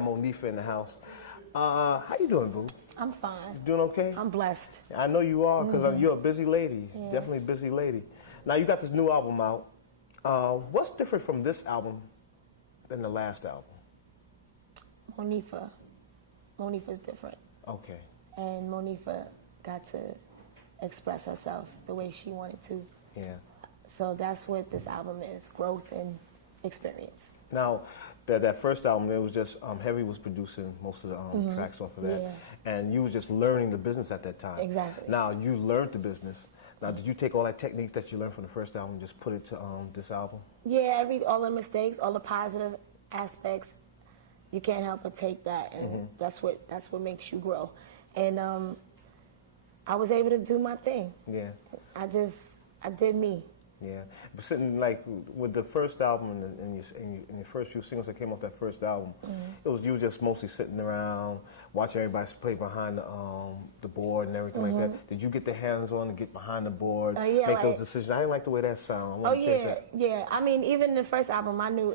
Monifah in the house. How you doing, boo? I'm fine. You doing okay? I'm blessed. I know you are, because you're a busy lady. Yeah. Definitely a busy lady. Now, you got this new album out. What's different from this album than the last album? Monifah. Monifah's different. Okay. And Monifah got to express herself the way she wanted to. Yeah. So that's what this album is, growth and experience. Now, that first album, it was just, Heavy was producing most of the tracks off of that. Yeah. And you were just learning the business at that time. Exactly. Now, you learned the business. Now, did you take all that techniques that you learned from the first album and just put it to this album? Yeah, all the mistakes, all the positive aspects, you can't help but take that, and that's what makes you grow. And I was able to do my thing. Yeah. I did me. Yeah, but sitting like with the first album and your first few singles that came off that first album, it was you just mostly sitting around watching everybody play behind the board and everything like that. Did you get the hands on and get behind the board, make those decisions? I didn't like the way that sounded. Yeah. I mean, even the first album, I knew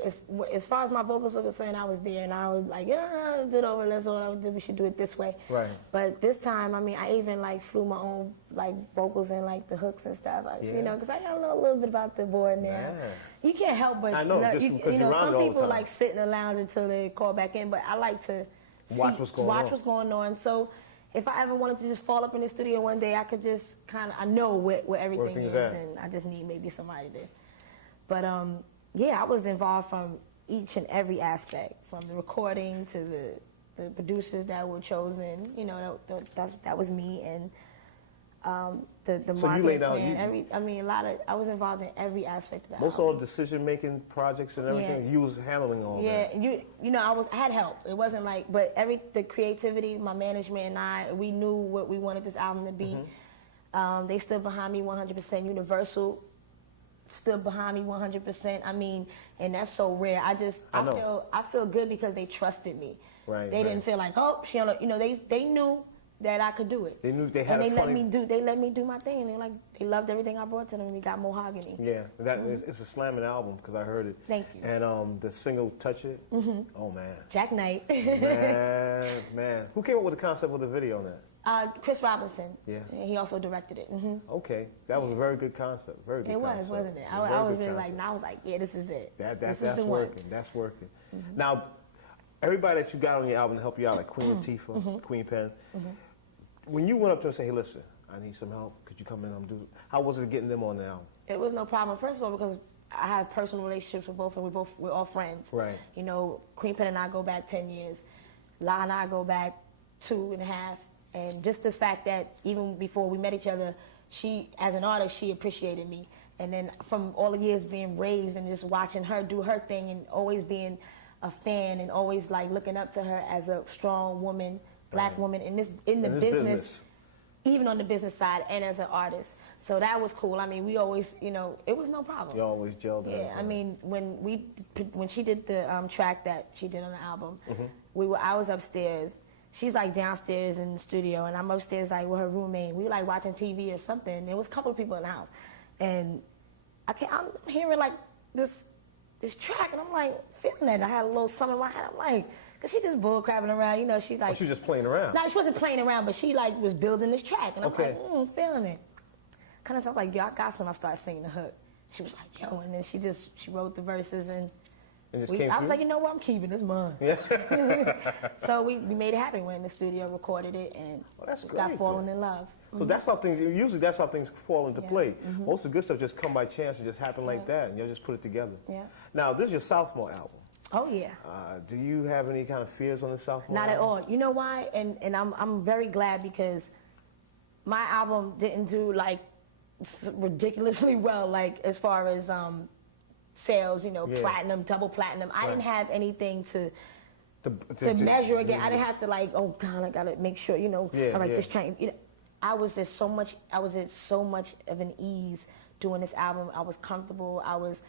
as far as my vocals were concerned, I was there, and I was like, yeah, do it over. That's what I did. We should do it this way. Right. But this time, I mean, I even like flew my own like vocals and like the hooks and stuff. You know, because I got a little bit about the board now. Yeah. You can't help but I know, you know some people like sit in the lounge until they call back in, but I like to watch what's going on. So if I ever wanted to just fall up in the studio one day, I could just I know where everything is, and I just need maybe somebody to. But yeah, I was involved from each and every aspect, from the recording to the producers that were chosen. You know, that was me, and the so marketing plan. I was involved in every aspect of that. Most all the decision-making projects and everything, you was handling all that. Yeah, you know, I had help. It wasn't like, but the creativity, my management and we knew what we wanted this album to be. They stood behind me 100%. Universal stood behind me 100%. I mean, and that's so rare. I feel good because they trusted me. Right. They didn't feel like, oh, she don't know. You know, they knew that I could do it. They knew they had and they let me do my thing, and they loved everything I brought to them, and we got Mahogany. Yeah, it's a slamming album because I heard it. Thank you. And the single "Touch It," oh man, Jack Knight. man, who came up with the concept of the video on that? Chris Robinson. Yeah, and he also directed it. Okay, that was a very good concept. Very good. It was, concept. wasn't it? I was really like, I was like, yeah, this is it. That's working. That's working. Now, everybody that you got on your album to help you out, like Queen Latifah, Queen Pen. When you went up to her and said, hey, listen, I need some help. Could you come in and do it? How was it getting them on the album? It was no problem. First of all, because I have personal relationships with both, and we're all friends. Right. You know, Queen Pen and I go back 10 years. La and I go back 2.5. And just the fact that even before we met each other, she, as an artist, she appreciated me. And then from all the years being raised and just watching her do her thing and always being a fan and always like looking up to her as a strong woman, black woman in the business, even on the business side and as an artist. So that was cool. I mean, we always, you know, it was no problem. You always gelled. Yeah, I mean, when she did the track that she did on the album, I was upstairs. She's like downstairs in the studio, and I'm upstairs like with her roommate. We were like watching TV or something. There was a couple of people in the house, and I'm hearing like this track, and I'm like feeling it. I had a little something in my head. I'm like, cause she just bull crapping around, you know. She like. Oh, she was just playing around. No, she wasn't playing around, but she like was building this track, and I'm like, feeling it. Kind of sounds like, yo, I got some. I started singing the hook. She was like, yo, and then she wrote the verses, and I was like, you know what, I'm keeping this mine. Yeah. So we made it happen. Went in the studio, recorded it, and got falling in love. So that's how things fall into play. Most of the good stuff just come by chance and just happen like that, and you'll just put it together. Yeah. Now, this is your sophomore album. Oh yeah. Do you have any kind of fears on the sophomore Not album? at all. You know why? And I'm very glad because my album didn't do like ridiculously well, like as far as sales, you know, platinum, double platinum. I didn't have anything to measure again. I didn't have to like, oh God, I gotta make sure, you know, all right, this train. You know, I was at so much of an ease doing this album. I was comfortable. I was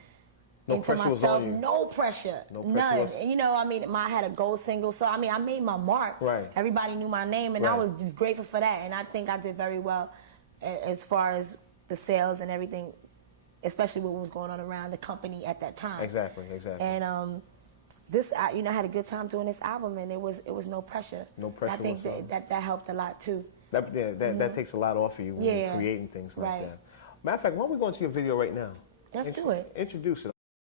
into myself. No pressure. None. And, you know, I mean, I had a gold single, so I mean, I made my mark. Right. Everybody knew my name, and I was grateful for that. And I think I did very well as far as the sales and everything, especially what was going on around the company at that time. Exactly. And this, you know, I had a good time doing this album, and it was no pressure. No pressure. And I think that helped a lot too. That takes a lot off of you when you're creating things like that. Matter of fact, why don't we go into your video right now? Let's do it. Introduce it.